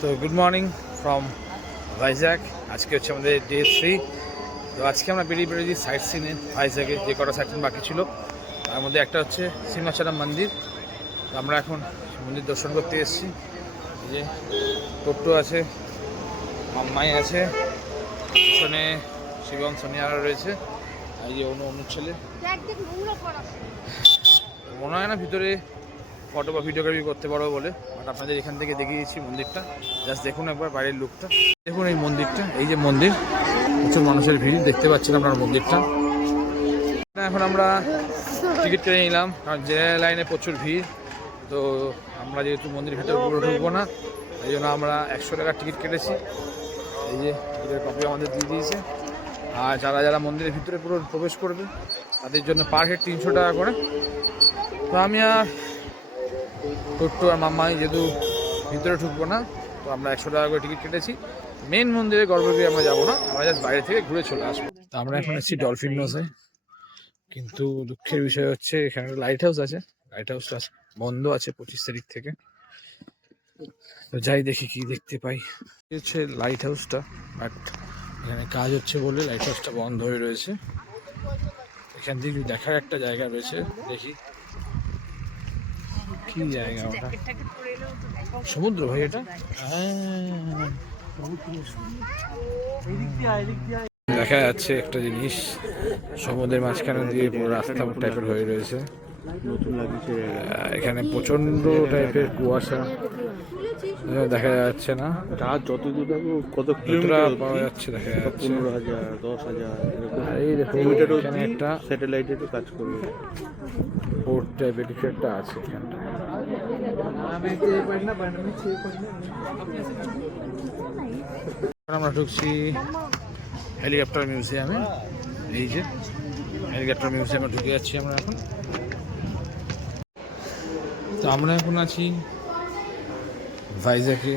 তো good morning from Vizag. আজকে হচ্ছে আমাদের ডে 3। তো আজকে আমরা বেরিয়েছি সাইট সিনে ভাইজ্যাকে। যে কটা সাইট সিন বাকি ছিল তার মধ্যে একটা হচ্ছে সিংহাচরম মন্দির। তো আমরা এখন মন্দির দর্শন করতে এসেছি। এই যে টোটো আছে, মাম্মাই আছে, পিছনে শিবম সোনিয়ারা রয়েছে, এই যে অনুর ছেলে। মনে হয় না ভিতরে ফটো বা ভিডিওগ্রাফি করতে পারবো বলে, বাট আপনাদের এখান থেকে দেখিয়েছি মন্দিরটা। জাস্ট দেখুন একবার বাইরের লুকটা, দেখুন এই মন্দিরটা। এই যে মন্দির, প্রচুর মানুষের ভিড়, দেখতে পাচ্ছেন আপনার মন্দিরটা। এখন আমরা টিকিট কেটে নিলাম, কারণ যে লাইনে প্রচুর ভিড়। তো আমরা যেহেতু মন্দির ভেতরে পুরো ঢুকবো না, এই জন্য আমরা 100 টাকার টিকিট কেটেছি। এই যে টিকিটের কপি আমাদের দিয়ে দিয়েছে। আর যারা যারা মন্দিরের ভিতরে পুরো প্রবেশ করবে তাদের জন্য পার হেড 300 টাকা করে। তো আমি আর টোট্টু আর মাম্মাই যেহেতু ভিতরে ঢুকবো না, তো আমরা 100 টাকা করে টিকিট কেটেছি। মেন মন্দিরে গর্ভগৃহে আমরা যাবো না, আমরা জাস্ট বাইরে থেকে ঘুরে চলে আসবো। তো আমরা এখন এসেছি ডলফিন নোসে, কিন্তু দুঃখের বিষয় হচ্ছে এখানে লাইট হাউস আছে, লাইট হাউসটা বন্ধ আছে 25 তারিখ থেকে। তো যাই দেখি কি দেখতে পাই। হচ্ছে লাইট হাউসটা, বাট এখানে কাজ হচ্ছে বলে লাইট হাউসটা বন্ধ হয়ে রয়েছে। এখান থেকে দেখার একটা জায়গা রয়েছে, দেখি কি জায়গা ওটা। সমুদ্র ভাই এটা, দেখা যাচ্ছে একটা জিনিস, সমুদ্রের মাঝখানে দিয়ে পুরো রাস্তা টাইপের হয়ে রয়েছে। এখানে প্রচন্ড টাইপের কুয়াশা, দেখা যাচ্ছে না। যত দূর যাবো কত কিলোমিটার পাওয়া যাচ্ছে দেখা যাচ্ছে 15,000 10,000 এই দেখো এখানে একটা স্যাটেলাইটে তো কাজ করবে। পোর্ট টাইপের কিছু একটা আছে এখানটা। আমরা ঢুকছি হেলিকপ্টার মিউজিয়ামে। এই যে হেলিকপ্টার মিউজিয়ামে ঢুকে যাচ্ছি আমরা এখন। তো আমরা এখন আছি ভাইজ্যাকে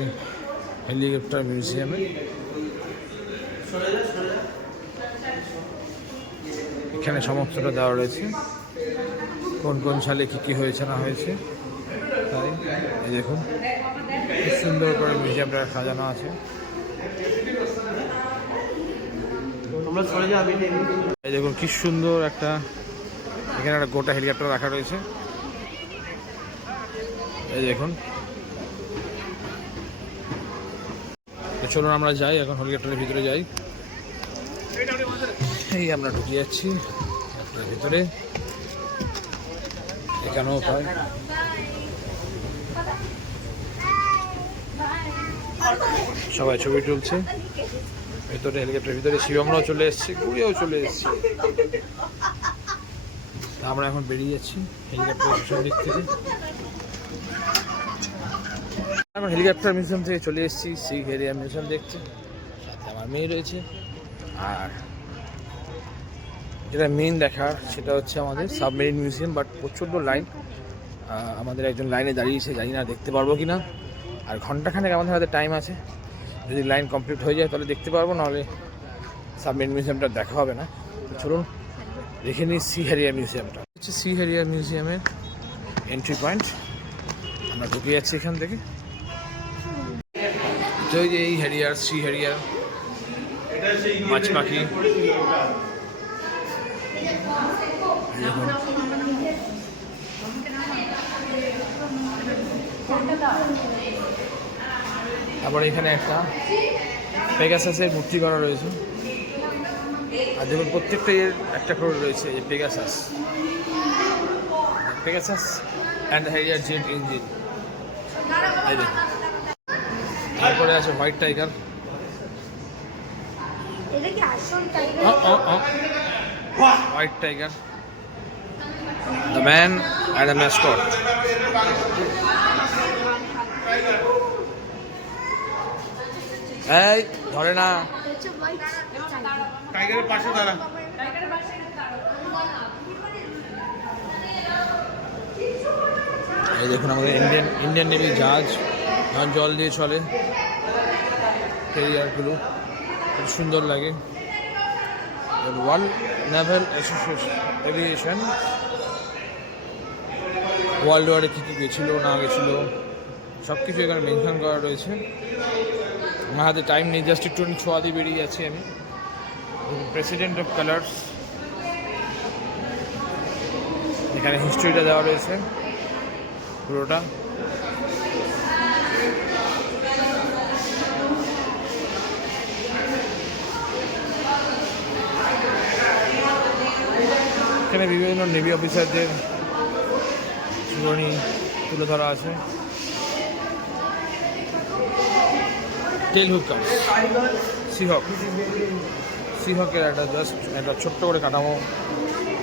হেলিকপ্টার মিউজিয়ামে। এখানে সমস্তটা দেওয়া রয়েছে, কোন কোন সালে কী কী হয়েছে না হয়েছে। তাই এই দেখুন খুব সুন্দর করে মিউজিয়ামটা সাজানো আছে। এই দেখুন কি সুন্দর একটা, এখানে একটা গোটা হেলিকপ্টার রাখা রয়েছে। এই দেখুন, চলুন আমরা যাই এখন হেলিকপ্টারের ভিতরে যাই। এই আমরা ঢুকে যাচ্ছি ভিতরে। এখানেও পাই, সবাই ছবি তুলছে ভেতরে, হেলিকপ্টারের ভিতরে। শিবমরাও চলে এসছে, ঘুরেও চলে এসছে। আমরা এখন বেরিয়ে যাচ্ছি হেলিকপ্টারের পিছন দিক থেকে। এখন হেলিকপ্টার মিউজিয়াম থেকে চলে এসেছি সি হেরিয়া মিউজিয়াম দেখতে। সাথে আমার মেয়ে রয়েছে। আর যেটা মেন দেখার সেটা হচ্ছে আমাদের সাবমেরিন মিউজিয়াম, বাট প্রচণ্ড লাইন। আমাদের একজন লাইনে দাঁড়িয়েছে, জানি না দেখতে পারবো কি না। আর ঘন্টাখানেক আমাদের হাতে টাইম আছে, যদি লাইন কমপ্লিট হয়ে যায় তাহলে দেখতে পারবো, নাহলে সাবমেরিন মিউজিয়ামটা দেখা হবে না। চলুন দেখে নিই সি হেরিয়া মিউজিয়ামটা। হচ্ছে সি হেরিয়া মিউজিয়ামের এন্ট্রি পয়েন্ট। আমরা ঢুকে যাচ্ছি এখান থেকে। তো এই যে এই হেরিয়ার, সি হেরিয়ার মাছ পাখি। তারপরে এখানে একটা পেগাসাসের মূর্তি করা রয়েছে। আর দেখুন প্রত্যেকটা এর একটা করে রয়েছে, এই Pegasus, Pegasus and Harrier jet engine. এই দেখুন, তারপরে আছে white tiger, white tiger, the man and the mascot. এই ধরে না, টাইগারের পাশে দাঁড়া। এই দেখুন আমাদের ইন্ডিয়ান নেভি জাহাজ, যখন জল দিয়ে চলে, ক্যারিয়ারগুলো খুব সুন্দর লাগে। ওয়ার্ল্ড নেভাল এভিয়েশন ওয়ার্ল্ড ওয়ারে কী কী গেছিলো না গেছিলো সব কিছু এখানে মেনশন করা রয়েছে। আমার হাতে টাইম নেই, জাস্ট একটু ছোঁয়া দিয়ে বেরিয়ে যাচ্ছি আমি। প্রেসিডেন্ট অফ কালার্স, এখানে হিস্ট্রিটা দেওয়া রয়েছে পুরোটা। এখানে বিভিন্ন নেভি অফিসারদের জীবনী তুলে ধরা আছে। টেল হুকার, সিহকের একটা ছোট্ট করে কাঠামো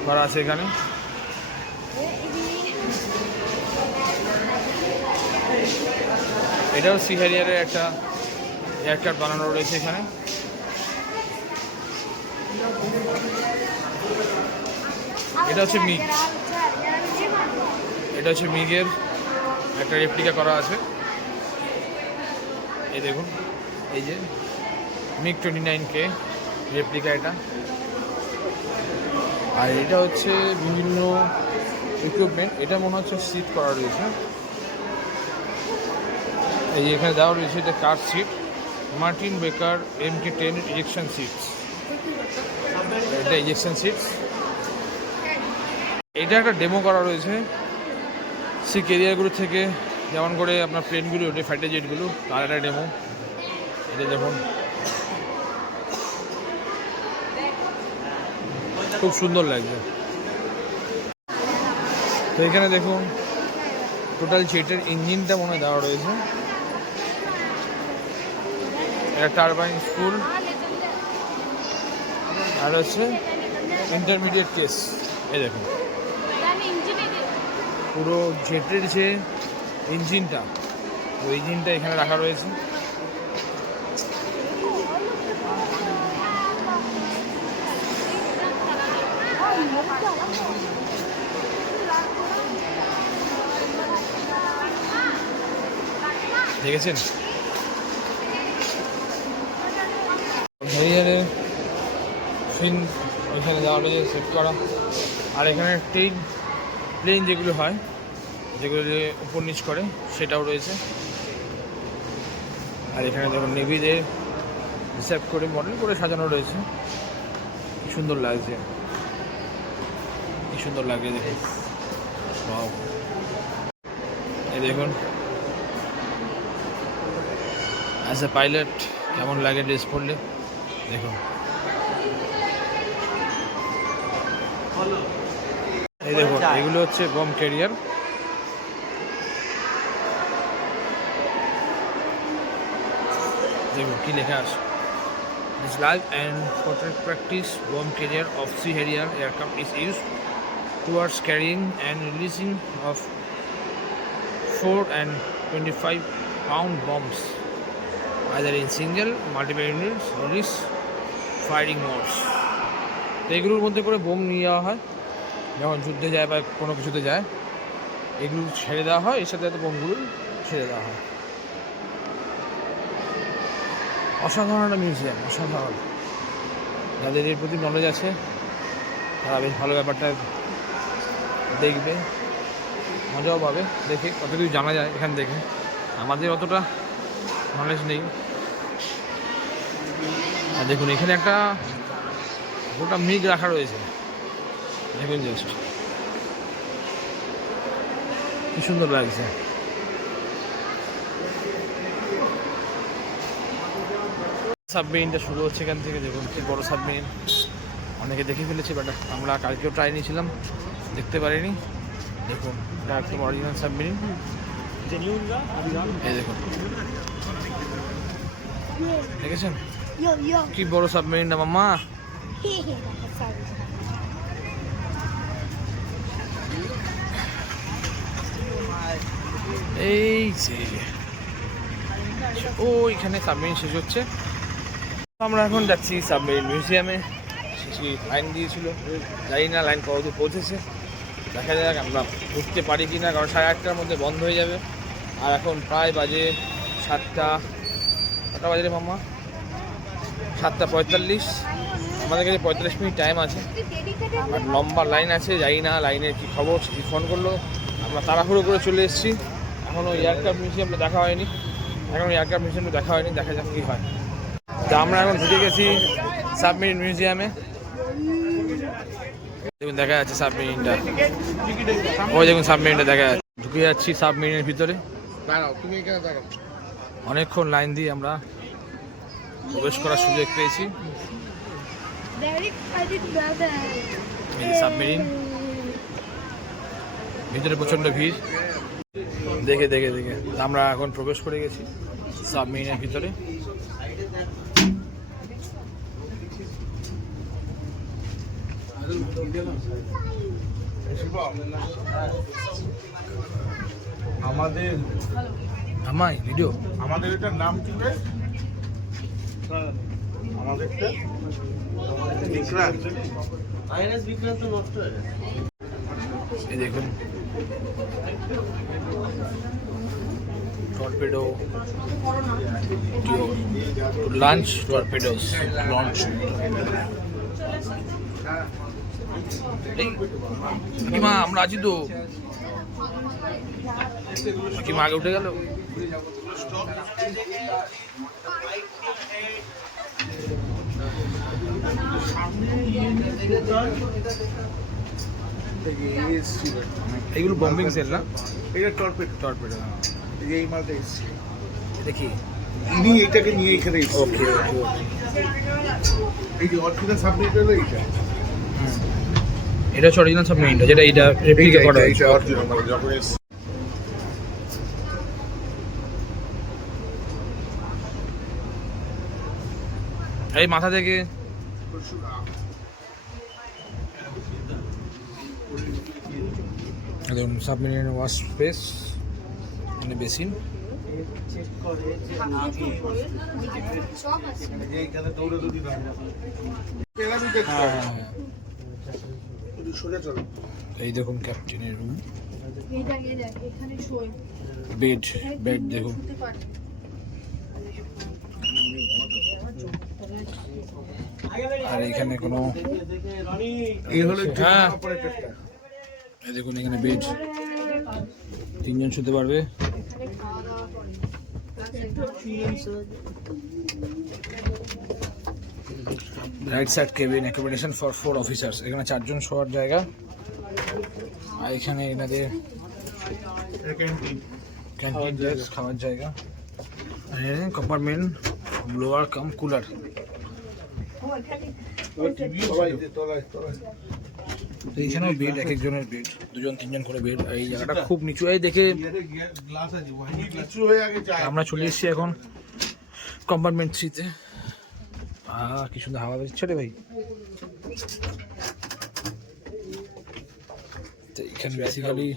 করা আছে এখানে। এটাও সি হ্যারিয়ারের একটা এয়ারক্রাফট বানানো রয়েছে এখানে। এটা হচ্ছে মিগ, এটা হচ্ছে মিগের একটা রেপ্লিকা করা আছে। এই দেখুন, এই যে মিগ 29K রেপ্লিকা এটা। আর এটা হচ্ছে বিভিন্ন ইকুইপমেন্ট, এটা মনে হচ্ছে সিট করা রয়েছে। এই যে এখানে দেওয়া রয়েছে, এটা কার সিট, মার্টিন বেকার MK10 ইজেকশন সিটস। এটা ইজেকশন সিটস। এটা একটা ডেমো করা রয়েছে সি ক্যারিয়ারগুলো থেকে, যেমন করে আপনার প্লেনগুলো ওঠে, ফাইটার জেটগুলো, তার একটা ডেমো। এটা দেখুন, খুব সুন্দর লাগছে। তো এখানে দেখুন টোটাল জেটের ইঞ্জিনটা মনে হয় দেওয়া রয়েছে। এটা টারবাইন স্কুল, আর হচ্ছে ইন্টারমিডিয়েট কেস। এই দেখুন পুরো জেটের যে ইঞ্জিনটা, ওই ইঞ্জিনটা এখানে রাখা রয়েছে। দেখেছেন হ্যারিয়ারের ফিন এখানে দেওয়া রয়েছে সেট করা। আর এখানে প্লেন যেগুলো হয়, যেগুলো যে উপর নিচ করে, সেটাও রয়েছে। আর এখানে দেখুন নেভিদের রিসার্ভ করে মডেল করে সাজানো রয়েছে। কি সুন্দর লাগছে, কি সুন্দর লাগে দেখে। ওয়াও, এই দেখুন অ্যাজ এ পাইলট কেমন লাগে ড্রেস পরলে, দেখুন। এই দেখুন এগুলো হচ্ছে বম ক্যারিয়ার। দেখুন কি লেখা আছে, This live and practice bomb carrier of Sea Harrier aircraft is used towards carrying and releasing of 4 and 25-pound bombs, either in single, multiple units, release, firing modes. তো এগুলোর মধ্যে করে বোম নিয়ে যাওয়া হয় যখন যুদ্ধে যায় বা কোনো কিছুতে যায়, এগুলো ছেড়ে দেওয়া হয়, এর সাথে সাথে বোমগুলো ছেড়ে দেওয়া হয়। অসাধারণ একটা মিউজিয়াম, অসাধারণ। যাদের এর প্রতি নলেজ আছে তারা বেশ ভালো ব্যাপারটা দেখবে, মজাও পাবে দেখে, কত কিছু জানা যায় এখান থেকে। আমাদের অতটা নলেজ নেই। আর দেখুন এখানে একটা গোটা মিগ রাখা রয়েছে, দেখুন জাস্ট কি সুন্দর লাগছে। সাবমেরিনটা শুরু হচ্ছে এখান থেকে, দেখুন কি বড় সাবমেরিন। অনেকে দেখে ফেলেছে, বাট আমরা কালকেও ট্রাই নিয়েছিলাম, দেখতে পারিনি। দেখুন এটা একদম অরিজিনাল সাবমেরিন। এই দেখুন, দেখেছেন কি বড় সাবমেরিন না মাম্মা। এই যে ওইখানে সাবমেরিন শেষ হচ্ছে। আমরা এখন যাচ্ছি সাবমেরিন মিউজিয়ামে। শেষে লাইন দিয়েছিল, জানি না লাইন কতদূর পৌঁছেছে, দেখা যাক আমরা ঘুরতে পারি কি না, কারণ 8:30টার মধ্যে বন্ধ হয়ে যাবে। আর এখন প্রায় বাজে 7টা, কটা বাজে রে মাম্মা? 7:45। আমাদের কাছে 45 মিনিট টাইম আছে, আর লম্বা লাইন আছে। জানি না লাইনের কী খবর, কি ফোন করলো। আমরা তাড়াহুড়ো করে চলে এসেছি, এখনও এয়ারক্রাফট মিউজিয়ামটা দেখা হয়নি, দেখা যাক কী হয়। তো আমরা এখন ঢুকে গেছি সাবমেরিন মিউজিয়ামে। দেখুন দেখা যাচ্ছে সাবমেরিনটা, ওই দেখুন সাবমেরিনটা দেখা যাচ্ছে। ঢুকে যাচ্ছি সাবমেরিনের ভিতরে। তুমি এখানে দাঁড়াও। অনেকক্ষণ লাইন দিয়ে আমরা প্রবেশ করার সুযোগ পেয়েছি। এই সাবমেরিন ভিতরে প্রচণ্ড ভিড়, দেখে আমরা এখন প্রবেশ করে গেছি সাবমেরিনের ভিতরে। আমাদের আমায় ভিডিও আমাদের এটার নাম কি রে? আমাদেরটা বিক্রান্ত। আইএনএস বিক্রান্ত নষ্ট হয়ে গেছে। এই দেখুন টর্পেডো লঞ্চ, টর্পেডোস লঞ্চ। কাকিমা আমরা আছি তো, কাকিমা আগে উঠে গেল। এইগুলো বম্বিং সেল না? এটা টর্পেডো। টর্পেডো এই মালটা এসছে। দেখি। ইনি এটাকে নিয়ে এখানে এসছে। ওকে এই যে অরিজিনাল সাবমেরিন হলো এইটা। এটা হচ্ছে অরিজিনাল সাবমেরিনটা, যেটা এইটা রেপ্লিকা করা হয়েছে। এইটা অরিজিনাল মানে যখন এসছে। এই মাথা থেকে দেখুন সাবমেরিন ওয়াশ স্পেস, মানে বেসিন। এইখানে দৌড়াদৌড়ি না। হ্যাঁ, সোজা চলো। এই দেখুন ক্যাপ্টেনের রুম, এখানে শোয় বেড দেখুন। আর এখানে কোনো এই হলো হ্যাঁ। অপারেটরটা। এই দেখুন এখানে বেড, 3 জন শুতে পারবে। Right side cabin accommodation for 4 officers. এখানে 4 জন শোয়ার জায়গা। আর এখানে এনাদের ক্যান্টিন খাওয়ার জায়গা। কম্পার্টমেন্ট ব্লোয়ার কাম কুলার। তো এইখানেও বেড, এক একজনের বেড, 2 জন 3 জন করে বেড। এই জায়গাটা খুব নিচু। এই দেখে আমরা চলে এসেছি এখন কম্পার্টমেন্ট 3-তে। কি সুন্দর হাওয়া বেরোচ্ছে রে ভাই। তো এখানে বেসিক্যালি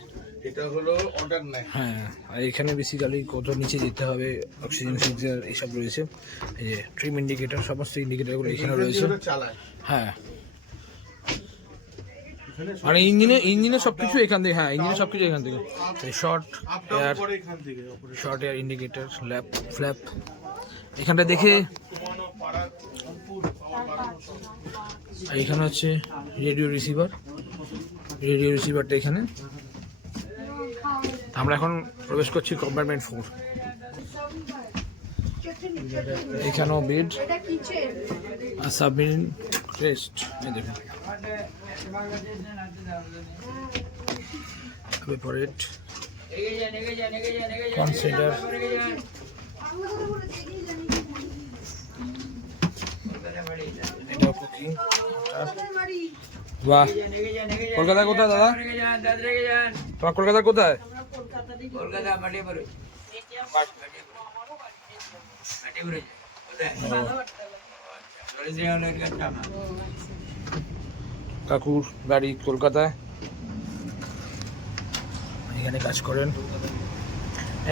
এটা হলো অর্ডার নাই। হ্যাঁ, আর এখানে বেসিক্যালি কত নিচে যেতে হবে, অক্সিজেন সিলিন্ডার এইসব রয়েছে। এই যে ট্রিম ইন্ডিকেটর, সমস্ত ইন্ডিকেটরগুলো এখানে রয়েছে। চালায়। হ্যাঁ, মানে ইঞ্জিনের সবকিছু এখান থেকে। হ্যাঁ, ইঞ্জিনের সবকিছু এখান থেকে। শর্ট এয়ার ইন্ডিকেটর, ল্যাপ ফ্ল্যাপ এখানটা দেখে। আর এখানে হচ্ছে রেডিও রিসিভারটা এখানে। আমরা এখন প্রবেশ করছি কম্পার্টমেন্ট 4। এখানেও বেড আর সাবমেরিন রেস্ট। এই দেখুন এভাপোরেট, কনসিডার। এটাও কুকিং। বাহ, কলকাতা কোথায় দাদা? তোমার কলকাতা কোথায়? কাকুর বাড়ি কলকাতায়, এখানে কাজ করেন।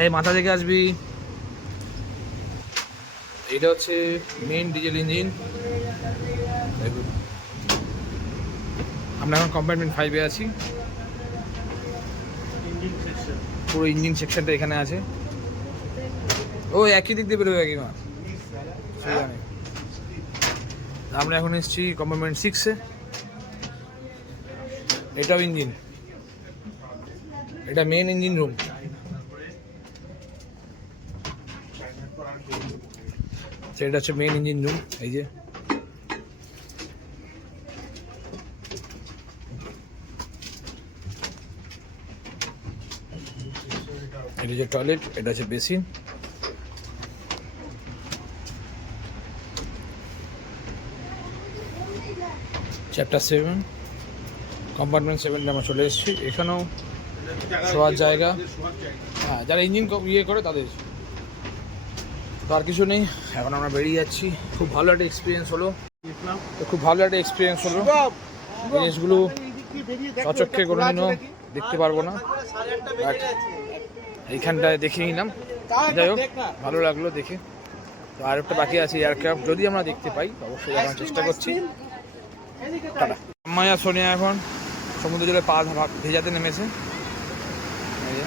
এই মাথা থেকে আসবি। এটা হচ্ছে মেইন ডিজেল ইঞ্জিন। আমরা এখন কম্পার্টমেন্ট 5-এ আছি। পুরো ইঞ্জিন সেকশনটা এখানে আছে। ও একই দিক দিয়ে বেরোবে একই মা। আমরা এখন এসেছি কম্পার্টমেন্ট 6-এ। এটাও ইঞ্জিন, এটা মেইন ইঞ্জিন রুম। আচ্ছা, এটা হচ্ছে মেইন ইঞ্জিন রুম। এই যে এটা হচ্ছে টয়লেট, এটা হচ্ছে বেসিন। চ্যাপ্টার 7, কম্পার্টমেন্ট 7 আমরা চলে এসেছি। এখানেও শোয়ার জায়গা, হ্যাঁ যারা ইঞ্জিন ইয়ে করে তাদের। তো আর কিছু নেই, এখন আমরা বেরিয়ে যাচ্ছি। খুব ভালো একটা এক্সপিরিয়েন্স হলো, তো খুব ভালো একটা এক্সপিরিয়েন্স হলো। জিনিসগুলো সচক্ষে কোনোদিনও দেখতে পারবো না, বাট এইখানটায় দেখে নিলাম। যাই হোক, ভালো লাগলো দেখে। তো আর একটা বাকি আছে এয়ারক্রাফট, যদি আমরা দেখতে পাই অবশ্যই দেখার চেষ্টা করছি। টাটা। মায়া সোনিয়া এখন সমুদ্র জলে পা ভেজাতে নেমেছে। এই যে